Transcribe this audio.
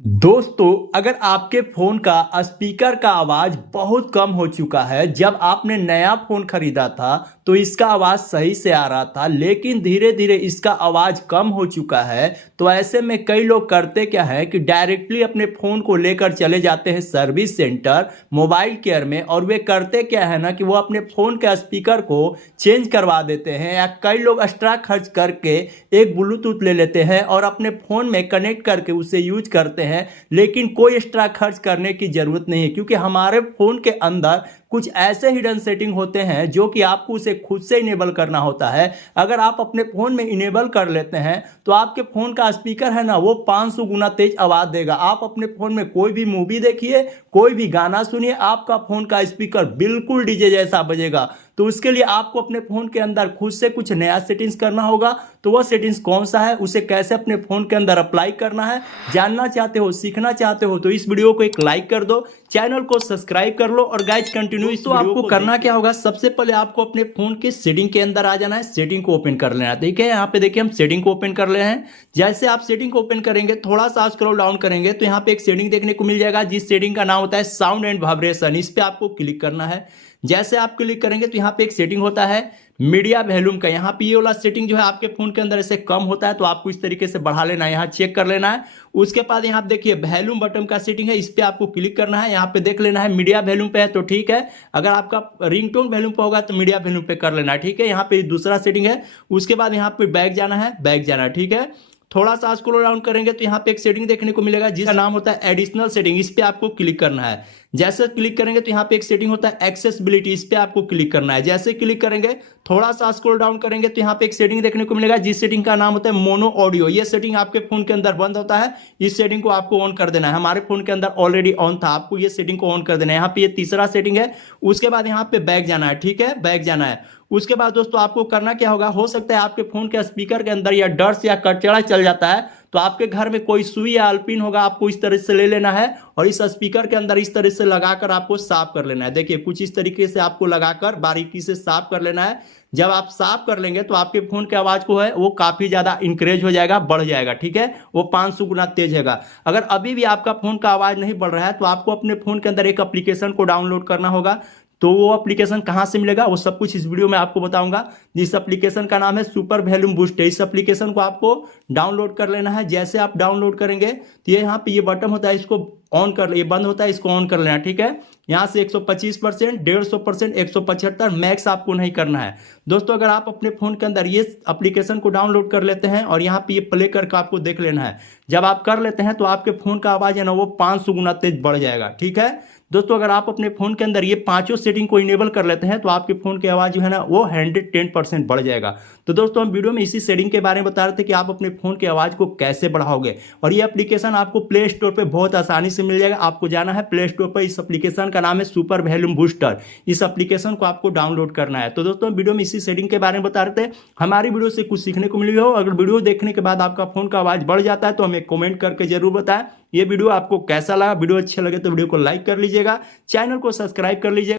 दोस्तों, अगर आपके फ़ोन का स्पीकर का आवाज़ बहुत कम हो चुका है, जब आपने नया फ़ोन खरीदा था तो इसका आवाज़ सही से आ रहा था, लेकिन धीरे-धीरे इसका आवाज़ कम हो चुका है, तो ऐसे में कई लोग करते क्या है कि डायरेक्टली अपने फ़ोन को लेकर चले जाते हैं सर्विस सेंटर, मोबाइल केयर में और वे करते क्या है ना कि वो अपने फ़ोन के स्पीकर को चेंज करवा देते हैं या कई लोग एक्स्ट्रा खर्च करके एक ब्लूटूथ ले लेते हैं और अपने फ़ोन में कनेक्ट करके उसे यूज करते हैं। लेकिन कोई एक्स्ट्रा खर्च करने की ज़रूरत नहीं है, क्योंकि हमारे फ़ोन के अंदर कुछ ऐसे हिडन सेटिंग होते हैं जो कि आपको उसे खुद से इनेबल करना होता है। अगर आप अपने फ़ोन में इनेबल कर लेते हैं तो आपके फ़ोन का स्पीकर है ना, वो 500 गुना तेज आवाज़ देगा। आप अपने फ़ोन में कोई भी मूवी देखिए, कोई भी गाना सुनिए, आपका फ़ोन का स्पीकर बिल्कुल डीजे जैसा बजेगा। तो उसके लिए आपको अपने फ़ोन के अंदर खुद से कुछ नया सेटिंग्स करना होगा। तो वह सेटिंग्स कौन सा है, उसे कैसे अपने फ़ोन के अंदर अप्लाई करना है, जानना चाहते हो, सीखना चाहते हो तो इस वीडियो को एक लाइक कर दो, चैनल को सब्सक्राइब कर लो और गाइज कंटिन्यू इस वीडियो को करना क्या होगा। सबसे पहले आपको अपने फ़ोन के सेटिंग के अंदर आ जाना है, सेटिंग को ओपन कर लेना है। ठीक है, यहाँ पे देखिए हम सेटिंग को ओपन कर ले हैं। जैसे आप सेटिंग को ओपन करेंगे, थोड़ा सा स्क्रॉल डाउन करेंगे तो यहाँ पे एक सेटिंग देखने को मिल जाएगा, जिस सेटिंग का नाम होता है साउंड एंड वाइब्रेशन। इस पे आपको क्लिक करना है। जैसे आप क्लिक करेंगे तो यहाँ पे एक सेटिंग होता है मीडिया वॉल्यूम का। यहाँ पे ये वाला सेटिंग जो है आपके फोन के अंदर ऐसे कम होता है, तो आपको इस तरीके से बढ़ा लेना है, यहाँ चेक कर लेना है। उसके बाद यहाँ पे देखिए वॉल्यूम बटन का सेटिंग है, इस पे आपको क्लिक करना है। यहाँ पे देख लेना है मीडिया वॉल्यूम पे है तो ठीक है, अगर आपका रिंगटोन वॉल्यूम पे होगा तो मीडिया वॉल्यूम पे कर लेना है। ठीक है, यहाँ पे दूसरा सेटिंग है। उसके बाद यहाँ पे बैक जाना है, बैक जाना है। ठीक है, थोड़ा सा स्क्रॉल डाउन करेंगे तो यहाँ पे एक सेटिंग देखने को मिलेगा जिसका नाम होता है एडिशनल सेटिंग। इस पे आपको क्लिक करना है। जैसे क्लिक करेंगे तो यहाँ पे एक सेटिंग होता है एक्सेसिबिलिटी, इस पे आपको क्लिक करना है। जैसे क्लिक करेंगे, थोड़ा सा स्क्रॉल डाउन करेंगे तो यहाँ पे एक सेटिंग देखने को मिलेगा जिस सेटिंग का नाम होता है मोनो ऑडियो। ये सेटिंग आपके फोन के अंदर बंद होता है, इस सेटिंग को आपको ऑन कर देना है। हमारे फोन के अंदर ऑलरेडी ऑन था, आपको ये सेटिंग को ऑन कर देना है। यहाँ पे ये तीसरा सेटिंग है। उसके बाद यहाँ पे बैक जाना है। ठीक है, बैक जाना है। उसके बाद दोस्तों आपको करना क्या होगा, हो सकता है आपके फोन के स्पीकर के अंदर या डस्ट या कचरा चल जाता है, तो आपके घर में कोई सुई या अल्पिन होगा, आपको इस तरह से ले लेना है और इस स्पीकर के अंदर इस तरह से लगाकर आपको साफ कर लेना है। देखिए कुछ इस तरीके से आपको लगाकर बारीकी से साफ कर लेना है। जब आप साफ कर लेंगे तो आपके फोन की आवाज को है वो काफी ज्यादा इंक्रेज हो जाएगा, बढ़ जाएगा। ठीक है, वो 500 गुना तेज होगा। अगर अभी भी आपका फोन का आवाज नहीं बढ़ रहा है तो आपको अपने फोन के अंदर एक एप्लीकेशन को डाउनलोड करना होगा। तो वो एप्लीकेशन कहाँ से मिलेगा वो सब कुछ इस वीडियो में आपको बताऊंगा। जिस एप्लीकेशन का नाम है सुपर वॉल्यूम बूस्ट है। इस एप्लीकेशन को आपको डाउनलोड कर लेना है। जैसे आप डाउनलोड करेंगे तो ये यहाँ पे ये बटन होता है, इसको ऑन कर, ये बंद होता है, इसको ऑन कर लेना। ठीक है, यहाँ से 125%, 150%, 175 मैक्स आपको नहीं करना है। दोस्तों अगर आप अपने फोन के अंदर ये एप्लीकेशन को डाउनलोड कर लेते हैं और यहाँ पे ये प्ले करके आपको देख लेना है, जब आप कर लेते हैं तो आपके फोन का आवाज है ना वो 500 गुना तेज बढ़ जाएगा। ठीक है दोस्तों, अगर आप अपने फोन के अंदर ये पांचों सेटिंग को इनेबल कर लेते हैं तो आपके फोन की आवाज जो है ना वो 110% बढ़ जाएगा। तो दोस्तों हम वीडियो में इसी सेटिंग के बारे में बता रहे थे कि आप अपने फोन की आवाज को कैसे बढ़ाओगे, और ये एप्लीकेशन आपको प्ले स्टोर पे बहुत आसानी से मिल जाएगा। आपको जाना है प्ले स्टोर पर, इस एप्लीकेशन का नाम है सुपर वॉल्यूम बूस्टर। इस एप्लीकेशन को आपको डाउनलोड करना है। तो दोस्तों वीडियो में इसी सेटिंग के बारे में बता रहे थे। हमारी वीडियो से कुछ सीखने को मिली हो, अगर वीडियो देखने के बाद आपका फोन का आवाज बढ़ जाता है तो हमें कमेंट करके जरूर बताएं ये वीडियो आपको कैसा लगा। वीडियो अच्छे लगे तो वीडियो को लाइक कर लीजिएगा, चैनल को सब्सक्राइब कर लीजिएगा।